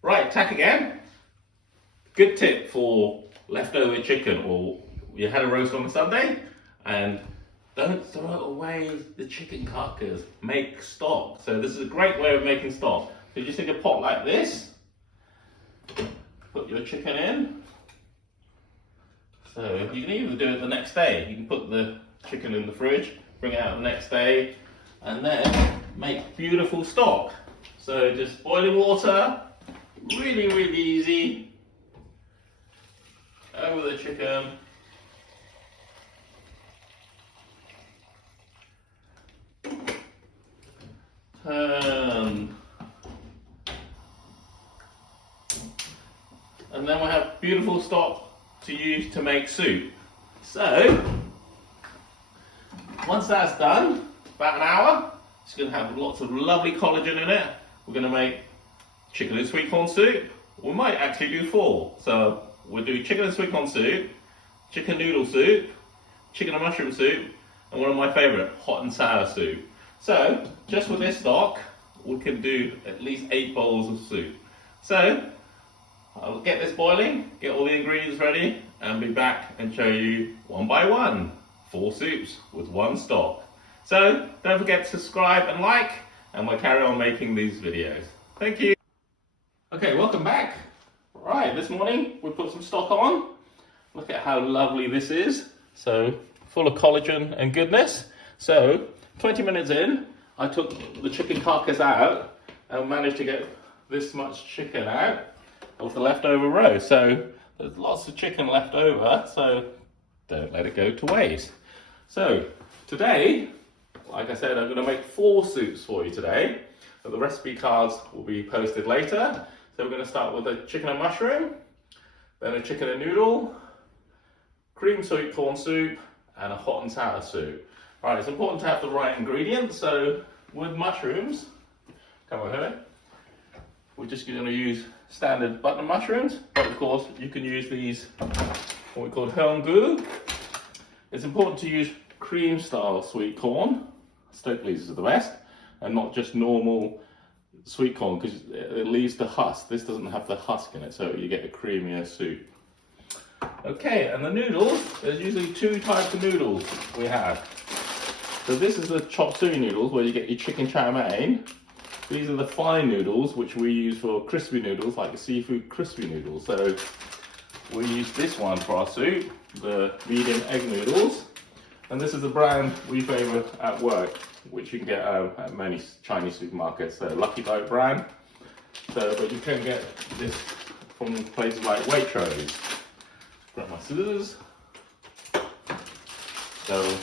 Right, tack again. Good tip for leftover chicken, or you had a roast on a Sunday and don't throw away the chicken carcass. Make stock. So this is a great way of making stock. So you just take a pot like this, put your chicken in. So you can even do it the next day. You can put the chicken in the fridge, bring it out the next day, and then make beautiful stock. So just boiling water, really easy, over the chicken. Turn. And then we'll have beautiful stock to use to make soup. So, once that's done, about an hour, it's going to have lots of lovely collagen in it. We're going to make chicken and sweet corn soup. We might actually do 4. So we'll do chicken and sweet corn soup, chicken noodle soup, chicken and mushroom soup, and one of my favourite, hot and sour soup. So just with this stock, we can do at least 8 bowls of soup. So I'll get this boiling, get all the ingredients ready, and be back and show you one by one 4 soups with 1 stock. So don't forget to subscribe and like, and we'll carry on making these videos. Thank you. Okay, welcome back. Right, this morning we put some stock on. Look at how lovely this is. So full of collagen and goodness. So 20 minutes in, I took the chicken carcass out and managed to get this much chicken out of the leftover roast. So there's lots of chicken left over, so don't let it go to waste. So today, like I said, I'm going to make 4 soups for you today. But the recipe cards will be posted later. So we're going to start with a chicken and mushroom, then a chicken and noodle, cream sweet corn soup, and a hot and sour soup. Right, it's important to have the right ingredients. So with mushrooms, come on here, we're just going to use standard button mushrooms, but of course you can use these, what we call hongu. It's important to use cream style sweet corn. Stokely's is the best, and not just normal sweet corn, because it leaves the husk. This doesn't have the husk in it, so you get a creamier soup. Okay, and the noodles, there's usually 2 types of noodles we have. So this is the chop suey noodles, where you get your chicken chow mein. These are the fine noodles, which we use for crispy noodles, like the seafood crispy noodles. So we use this one for our soup, the medium egg noodles. And this is the brand we favour at work, which you can get at many Chinese supermarkets. So Lucky Dike brand. So, but you can get this from places like Waitrose. Grab my scissors. So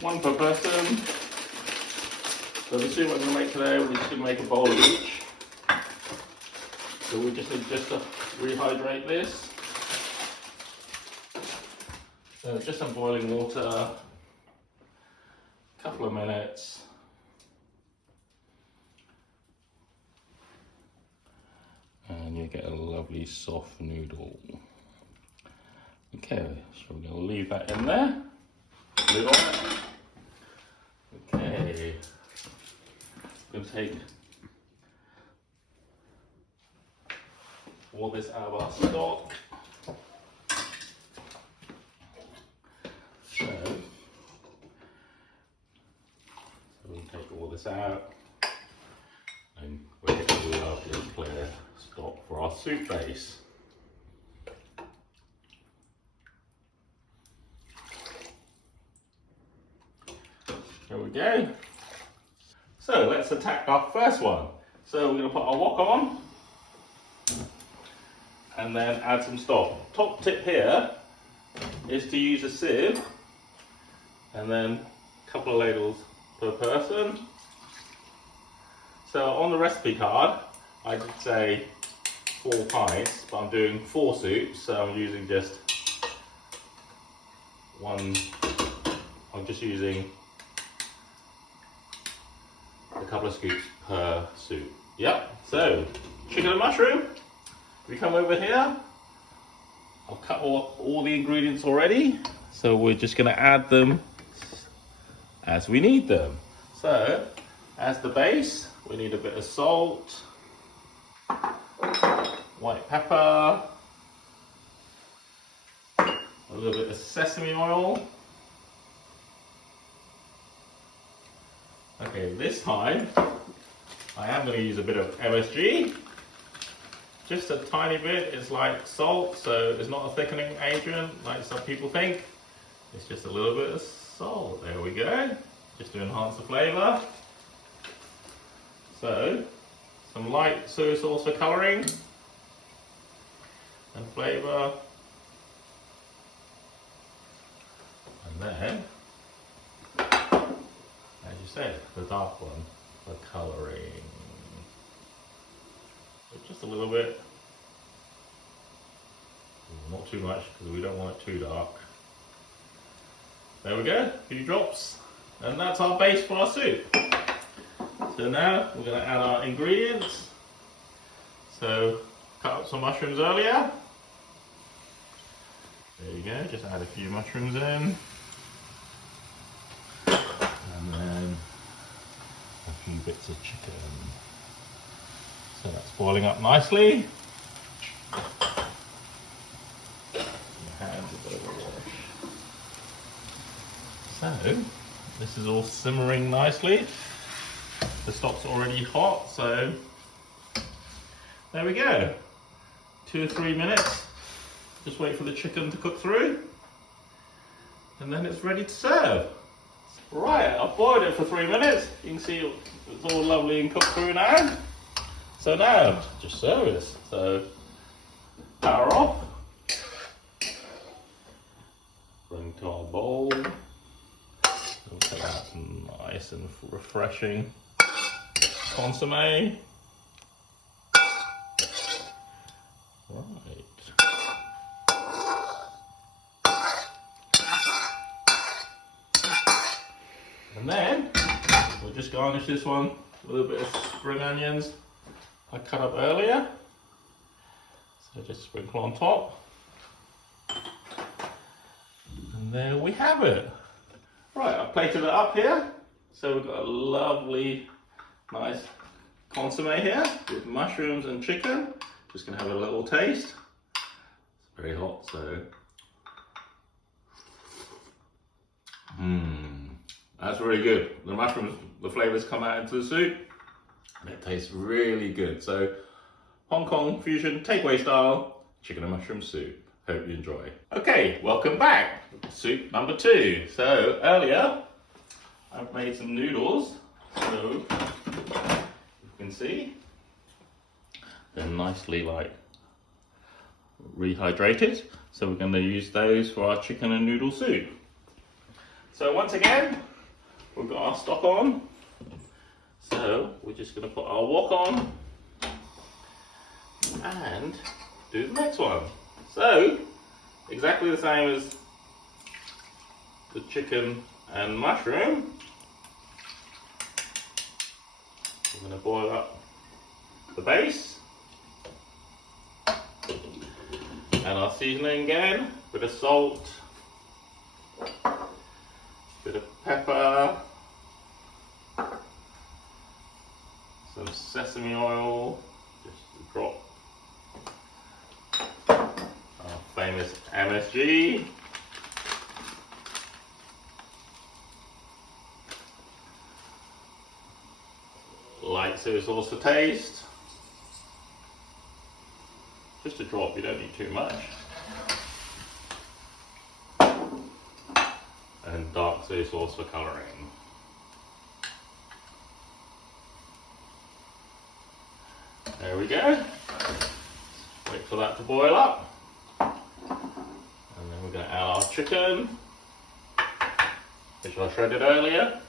one per person. So the soup we're going to make today, we're just going to make a bowl of each. So we just need to rehydrate this. So just some boiling water, a couple of minutes. And you get a lovely soft noodle. Okay, so we're going to leave that in there. Lid on it. Okay. I'm going to take all this out of our stock. So we'll take all this out, and we'll get a lovely clear stock for our soup base. There we go. So let's attack our first one. So we're going to put our wok on and then add some stock. Top tip here is to use a sieve, and then a couple of ladles per person. So on the recipe card, I did say 4 pints, but I'm doing 4 soups, so I'm using just one. I'm just using a couple of scoops per soup. Yep, so chicken and mushroom. We come over here. I've cut all the ingredients already, so we're just going to add them as we need them. So as the base, we need a bit of salt, white pepper, a little bit of sesame oil. Okay, this time I am going to use a bit of MSG. Just a tiny bit. It's like salt, so it's not a thickening agent like some people think. It's just a little bit of salt. There we go. Just to enhance the flavour. So, some light soy sauce for colouring and flavour. And then, as you said, the dark one for colouring. Just a little bit. Not too much because we don't want it too dark. There we go, a few drops. And that's our base for our soup. So now we're going to add our ingredients. So cut up some mushrooms earlier. There you go, just add a few mushrooms in. And then a few bits of chicken. So that's boiling up nicely. Your hands a bit of a wash. So this is all simmering nicely. The stock's already hot, so there we go. 2 or 3 minutes. Just wait for the chicken to cook through. And then it's ready to serve. Right, I've boiled it for 3 minutes. You can see it's all lovely and cooked through now. So now, just serve this. So, power off. Bring to our bowl. We'll take out some nice and refreshing consomme. Right. And then, we'll just garnish this one with a little bit of spring onions I cut up earlier, so just sprinkle on top, and there we have it. Right, I've plated it up here, so we've got a lovely, nice consomme here with mushrooms and chicken. Just gonna have a little taste. It's very hot, so. That's really good. The mushrooms, the flavours come out into the soup. And it tastes really good. So, Hong Kong fusion takeaway style chicken and mushroom soup. Hope you enjoy. Okay, welcome back. Soup number 2. So earlier, I've made some noodles. So you can see they're nicely rehydrated. So we're going to use those for our chicken and noodle soup. So once again, we've got our stock on. So we're just going to put our wok on and do the next one. So exactly the same as the chicken and mushroom. We're going to boil up the base. And our seasoning again, bit of salt, bit of pepper, some sesame oil, just a drop. Our famous MSG. Light soy sauce for taste. Just a drop, you don't need too much. And dark soy sauce for colouring. There we go. Wait for that to boil up. And then we're going to add our chicken, which I shredded earlier.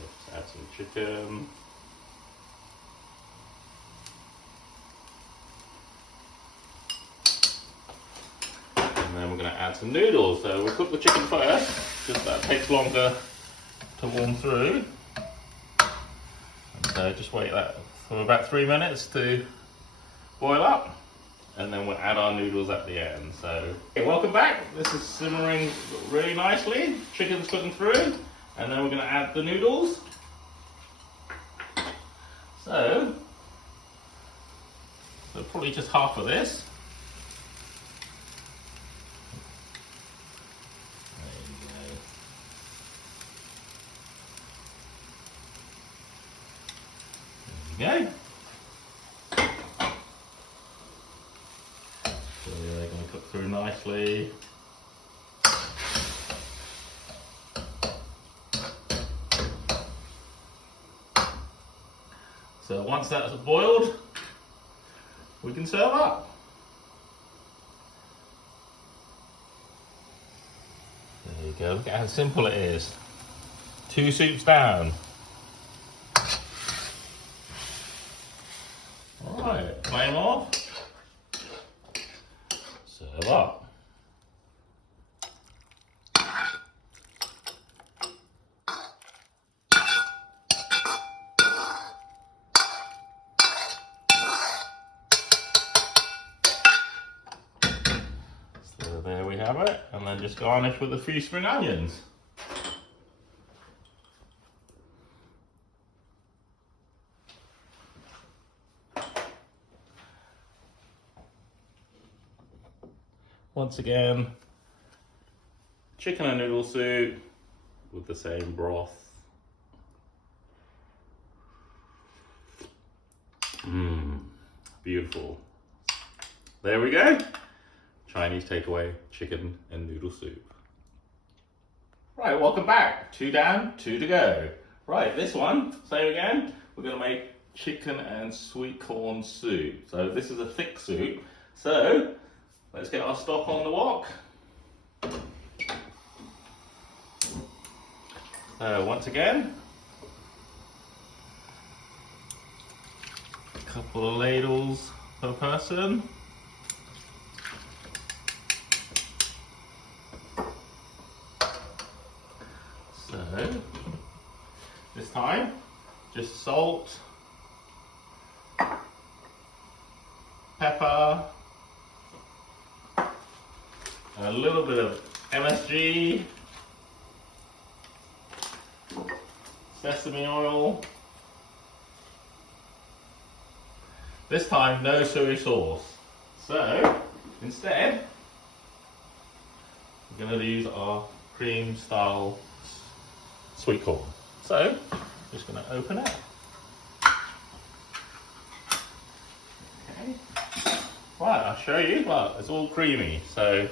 Let's add some chicken. And then we're going to add some noodles. So we'll cook the chicken first, just that takes longer to warm through. And so just wait that for about 3 minutes to boil up. And then we'll add our noodles at the end. So, okay, welcome back. This is simmering really nicely. Chicken's cooking through. And then we're going to add the noodles. So probably just half of this. There you go. So they're going to cook through nicely. So once that's boiled, we can serve up. There you go, look at how simple it is. 2 soups down. Alright, flame off. Serve up. So there we have it, and then just garnish with a few spring onions. Once again, chicken and noodle soup with the same broth. Beautiful. There we go. Chinese takeaway chicken and noodle soup. Right, welcome back. 2 down, 2 to go. Right, this one, same again. We're going to make chicken and sweet corn soup. So this is a thick soup. So let's get our stock on the wok. So once again, a couple of ladles per person. So this time, just salt, pepper, a little bit of MSG, sesame oil. This time, no soy sauce. So instead, we're going to use our cream style sweet corn. So just going to open it. Okay. Right, I'll show you. Well, it's all creamy, so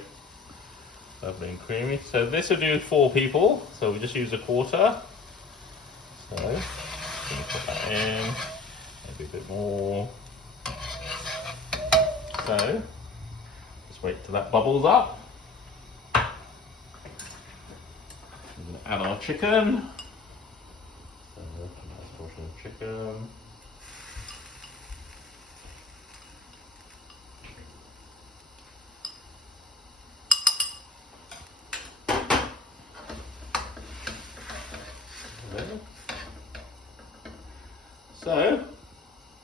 lovely and creamy. So this will do 4 people. So we just use a quarter. So I'm going to put that in. Maybe a bit more. So just wait till that bubbles up. We're going to add our chicken. So a nice portion of chicken. So,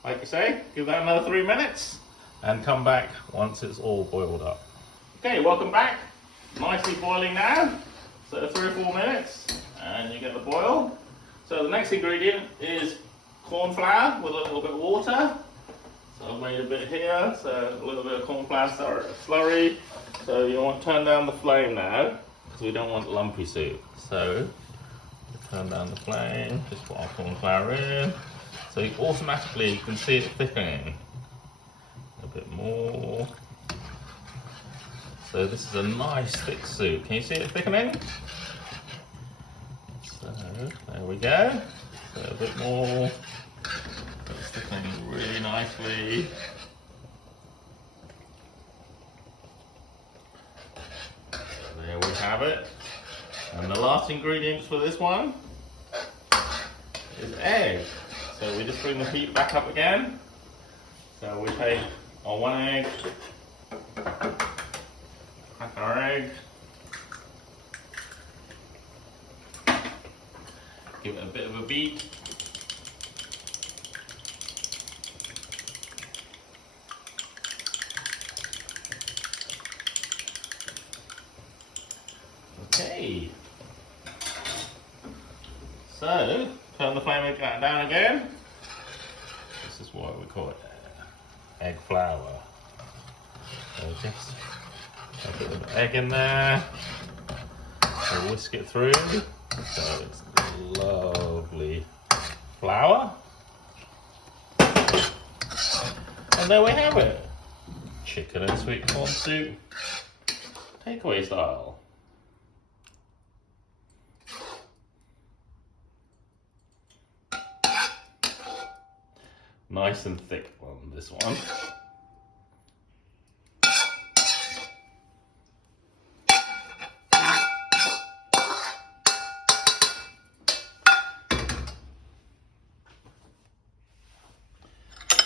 like I say, give that another 3 minutes and come back once it's all boiled up. Okay, welcome back. Nicely boiling now. So 3 or 4 minutes and you get the boil. So the next ingredient is corn flour with a little bit of water. So I've made a bit here, so a little bit of corn flour slurry. So you want to turn down the flame now because we don't want lumpy soup. So turn down the flame, just put our corn flour in. So you automatically can see it thickening. A bit more. So this is a nice thick soup. Can you see it thickening? So there we go. So a bit more. So it's thickening really nicely. So there we have it. And the last ingredients for this one is egg. So we just bring the heat back up again. So we take our 1 egg, crack our egg, give it a bit of a beat. Okay. So turn the flame down again. This is what we call it egg flour. So just a bit of egg in there. So whisk it through. So it's lovely flour. And there we have it. Chicken and sweet corn soup, takeaway style. Nice and thick one, this one.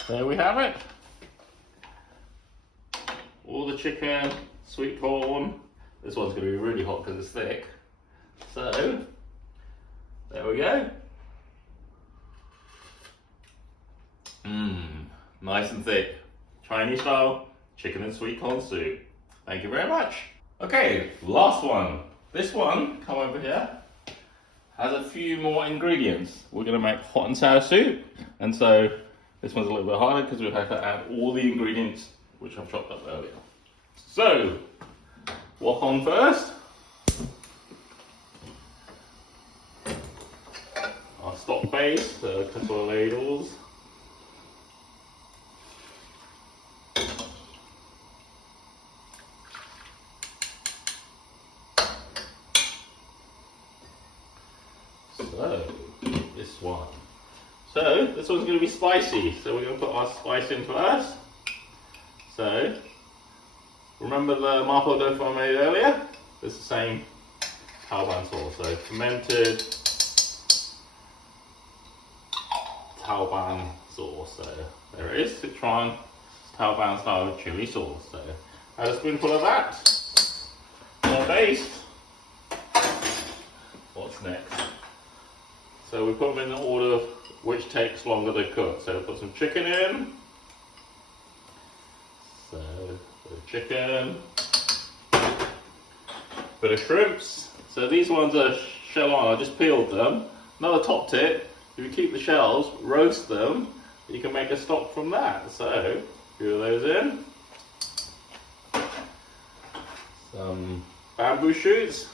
There we have it. All the chicken, sweet corn. This one's going to be really hot because it's thick. So, there we go. Nice and thick. Chinese style chicken and sweet corn soup. Thank you very much. Okay, last one. This one, come over here, has a few more ingredients. We're going to make hot and sour soup. And so, this one's a little bit harder because we have to add all the ingredients which I've chopped up earlier. So, wok on first. Our stock base, a couple of ladles. So, this one. So, this one's going to be spicy, so we're going to put our spice in first. So, remember the mapo tofu I made earlier? It's the same taoban sauce, so fermented taoban sauce. So, there it is, Szechuan taoban style chili sauce. So, add a spoonful of that. More base. What's next? So, we put them in the order of which takes longer to cook. So, put some chicken in. So, bit of chicken, bit of shrimps. So these ones are shell on, I just peeled them. Another top tip, if you keep the shells, roast them, you can make a stock from that. So, a few of those in. Some bamboo shoots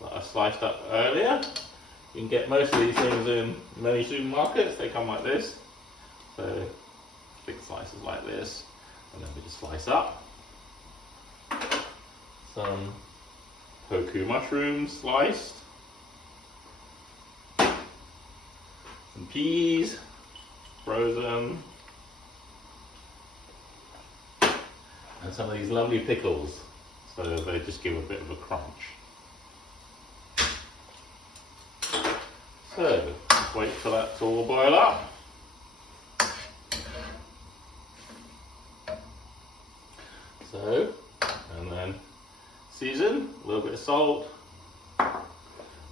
that I sliced up earlier. You can get most of these things in many supermarkets, they come like this. So, big slices like this, and then we just slice up. Some toku mushrooms sliced, some peas frozen, and some of these lovely pickles, so they just give a bit of a crunch. So, just wait for that to all boil up. So, and then season, a little bit of salt.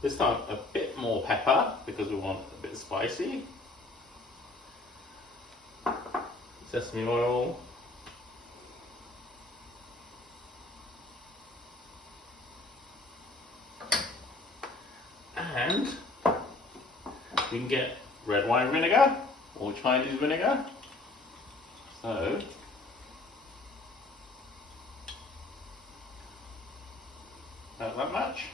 This time a bit more pepper because we want a bit spicy. Sesame oil. And you can get red wine vinegar or Chinese vinegar. So, not that much.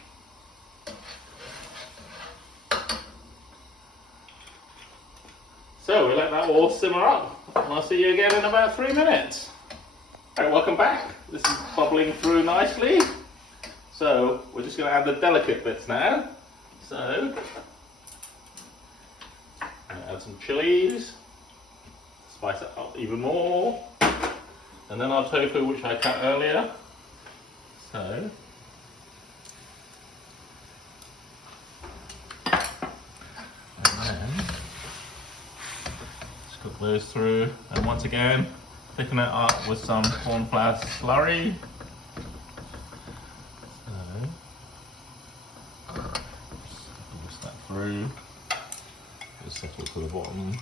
So we let that all simmer up, and I'll see you again in about 3 minutes. Alright, welcome back. This is bubbling through nicely. So we're just going to add the delicate bits now. So, add some chilies, spice it up even more, and then our tofu which I cut earlier. So, cook those through, and once again thicken it up with some corn flour slurry. So, just that through, just settle to the bottom,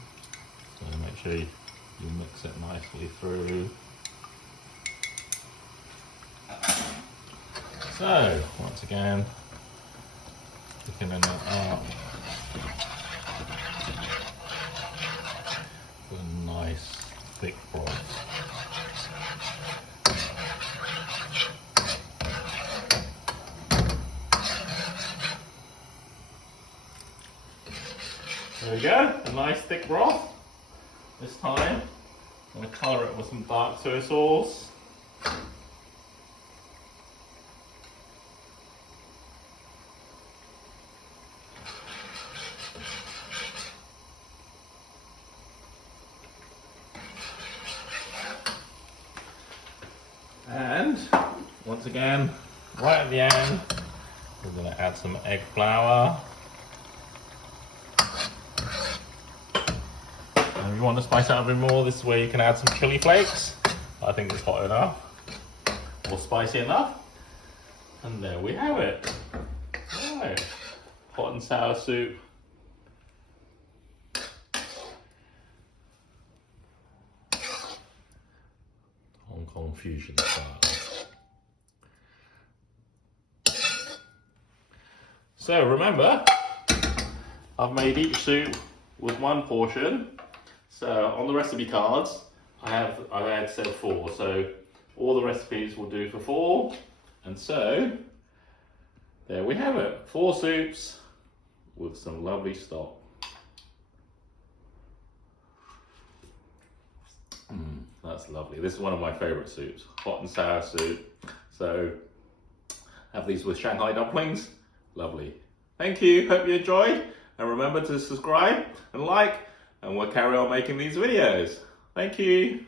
so make sure you mix it nicely through. So, once again, thickening it up. we go, a nice thick broth. This time, I'm going to colour it with some dark soy sauce. And once again, right at the end, we're going to add some egg flour. And if you want to spice it up a bit more, this is where you can add some chili flakes. I think it's hot enough, or spicy enough. And there we have it. Right. Hot and sour soup. Hong Kong fusion style. So remember, I've made each soup with one portion. So on the recipe cards, I had said 4. So all the recipes will do for 4. And so there we have it. 4 soups with some lovely stock. That's lovely. This is one of my favourite soups, hot and sour soup. So have these with Shanghai dumplings. Lovely. Thank you. Hope you enjoyed. And remember to subscribe and like, and we'll carry on making these videos. Thank you.